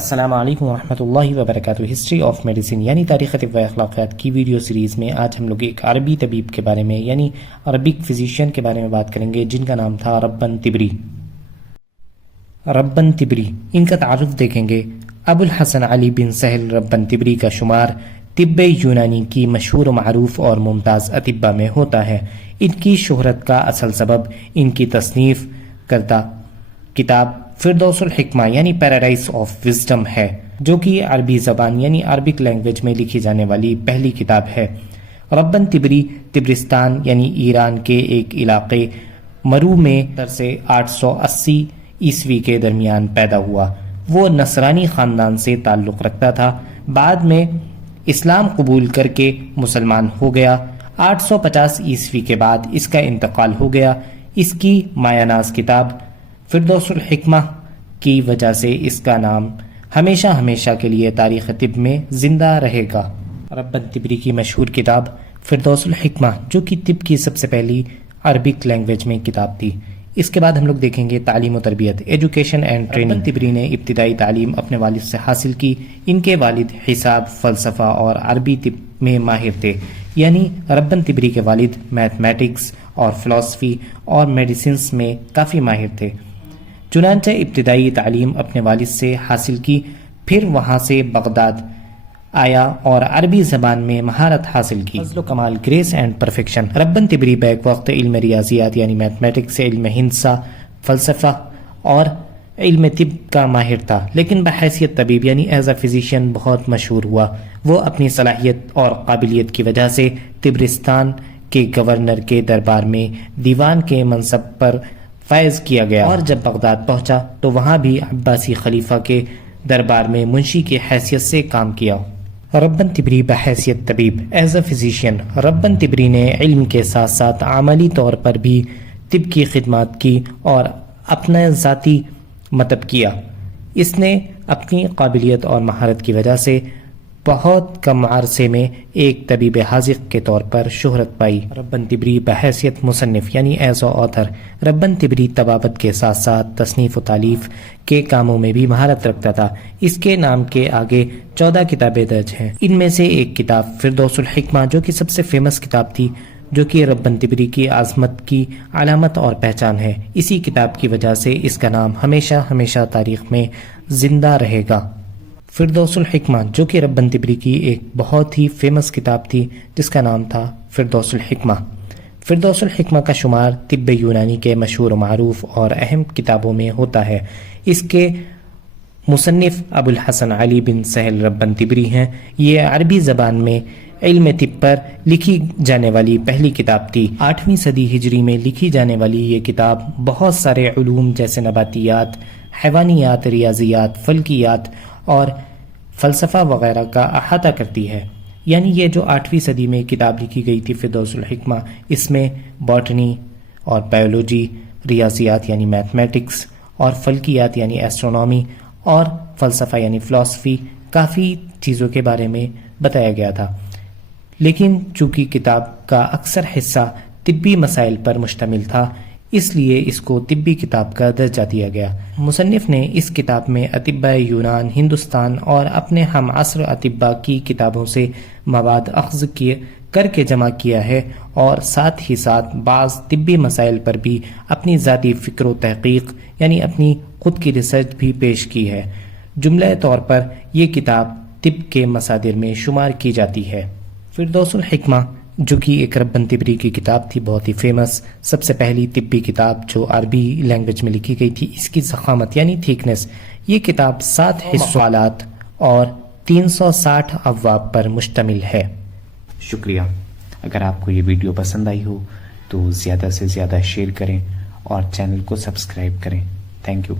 السلام علیکم ورحمۃ اللہ وبرکاتہ۔ ہسٹری آف میڈیسن یعنی تاریخ طب و اخلاقیات کی ویڈیو سیریز میں آج ہم لوگ ایک عربی طبیب کے بارے میں یعنی عربک فزیشین کے بارے میں بات کریں گے جن کا نام تھا ربن طبری۔ ربن طبری، ان کا تعارف دیکھیں گے۔ ابو الحسن علی بن سہل ربن طبری کا شمار طب یونانی کی مشہور و معروف اور ممتاز اطباء میں ہوتا ہے۔ ان کی شہرت کا اصل سبب ان کی تصنیف کردہ کتاب فردوس الحکمہ یعنی پیراڈائز آف وزڈم ہے، جو کہ عربی زبان یعنی عربک لینگویج میں لکھی جانے والی پہلی کتاب ہے۔ ربن طبری طبرستان یعنی ایران کے ایک علاقے مرو میں سے 880 عیسوی کے درمیان پیدا ہوا۔ وہ نصرانی خاندان سے تعلق رکھتا تھا، بعد میں اسلام قبول کر کے مسلمان ہو گیا۔ 850 عیسوی کے بعد اس کا انتقال ہو گیا۔ اس کی مایہ ناز کتاب فردوس الحکمہ کی وجہ سے اس کا نام ہمیشہ ہمیشہ کے لیے تاریخ طب میں زندہ رہے گا۔ ربن طبری کی مشہور کتاب فردوس الحکمہ، جو کہ طب کی سب سے پہلی عربک لینگویج میں کتاب تھی۔ اس کے بعد ہم لوگ دیکھیں گے تعلیم و تربیت، ایجوکیشن اینڈ ٹریننگ۔ ربن طبری نے ابتدائی تعلیم اپنے والد سے حاصل کی۔ ان کے والد حساب، فلسفہ اور عربی طب میں ماہر تھے، یعنی ربن طبری کے والد میتھمیٹکس اور فلسفی اور میڈیسنس میں کافی ماہر تھے۔ چنانچہ ابتدائی تعلیم اپنے والد سے حاصل کی، پھر وہاں سے بغداد آیا اور عربی زبان میں مہارت حاصل کی۔ فضل و کمال، grace and perfection. Rabban Tabari بیک وقت علم ریاضیات یعنی میتھمیٹکس، علم ہندسہ، فلسفہ اور علم طب کا ماہر تھا، لیکن بحیثیت طبیب یعنی ایز اے فزیشین بہت مشہور ہوا۔ وہ اپنی صلاحیت اور قابلیت کی وجہ سے طبرستان کے گورنر کے دربار میں دیوان کے منصب پر فائز کیا گیا، اور جب بغداد پہنچا تو وہاں بھی عباسی خلیفہ کے دربار میں منشی کی حیثیت سے کام کیا۔ ربن طبری بحیثیت طبیب، ایز اے فزیشین، ربن طبری نے علم کے ساتھ ساتھ عملی طور پر بھی طب کی خدمات کی اور اپنا ذاتی مطب کیا۔ اس نے اپنی قابلیت اور مہارت کی وجہ سے بہت کم عرصے میں ایک طبیب حاذق کے طور پر شہرت پائی۔ ربن طبری بحیثیت مصنف یعنی ایز اے آتھر، ربن طبری طبابت کے ساتھ ساتھ تصنیف و تالیف کے کاموں میں بھی مہارت رکھتا تھا۔ اس کے نام کے آگے 14 کتابیں درج ہیں۔ ان میں سے ایک کتاب فردوس الحکمہ، جو کہ سب سے فیمس کتاب تھی، جو کہ ربن طبری کی عظمت کی علامت اور پہچان ہے۔ اسی کتاب کی وجہ سے اس کا نام ہمیشہ ہمیشہ تاریخ میں زندہ رہے گا۔ فردوس الحکمہ، جو کہ ربن طبری کی ایک بہت ہی فیمس کتاب تھی جس کا نام تھا فردوس الحکمہ۔ فردوس الحکمہ کا شمار طب یونانی کے مشہور و معروف اور اہم کتابوں میں ہوتا ہے۔ اس کے مصنف ابو الحسن علی بن سہل ربن طبری ہیں۔ یہ عربی زبان میں علم طب پر لکھی جانے والی پہلی کتاب تھی۔ 8ویں صدی ہجری میں لکھی جانے والی یہ کتاب بہت سارے علوم جیسے نباتیات، حیوانیات، ریاضیات، فلکیات اور فلسفہ وغیرہ کا احاطہ کرتی ہے۔ یعنی یہ جو 8ویں صدی میں کتاب لکھی گئی تھی فردوس الحکمہ، اس میں باٹنی اور بایولوجی، ریاضیات یعنی میتھمیٹکس اور فلکیات یعنی ایسٹرونومی اور فلسفہ یعنی فلسفی، کافی چیزوں کے بارے میں بتایا گیا تھا۔ لیکن چونکہ کتاب کا اکثر حصہ طبی مسائل پر مشتمل تھا، اس لیے اس کو طبی کتاب کا درجہ دیا گیا۔ مصنف نے اس کتاب میں اطباء یونان، ہندوستان اور اپنے ہم عصر اطباء کی کتابوں سے مواد اخذ کر کے جمع کیا ہے، اور ساتھ ہی ساتھ بعض طبی مسائل پر بھی اپنی ذاتی فکر و تحقیق یعنی اپنی خود کی ریسرچ بھی پیش کی ہے۔ جملہ طور پر یہ کتاب طب کے مصادر میں شمار کی جاتی ہے۔ فردوس الحکمہ، جو کہ ایک ربن طبری کی کتاب تھی، بہت ہی فیمس، سب سے پہلی طبی کتاب جو عربی لینگویج میں لکھی گئی تھی۔ اس کی ضخامت یعنی تھیکنس، یہ کتاب 7 حصات اور 360 ابواب پر مشتمل ہے۔ شکریہ۔ اگر آپ کو یہ ویڈیو پسند آئی ہو تو زیادہ سے زیادہ شیئر کریں اور چینل کو سبسکرائب کریں۔ Thank you.